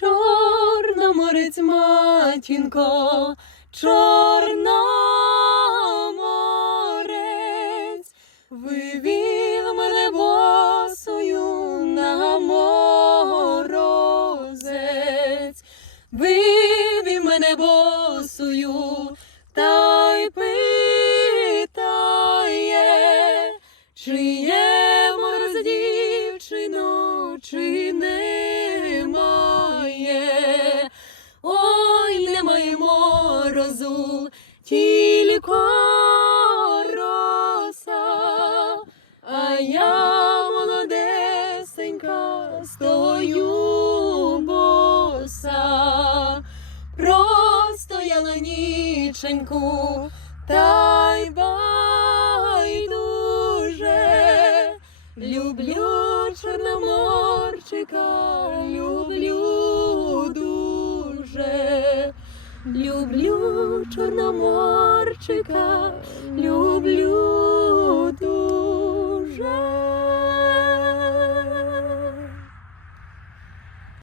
Чорноморець, матінко, Чорноморець, вивів мене босою на морозець, вивів мене босою, та й питає, чи є мороз дівчино, чи тільки роса, а я молодесенька стою боса. Простояла ніченьку, та й байдуже. Люблю чорноморчика, люблю Люблю чорноморчика, люблю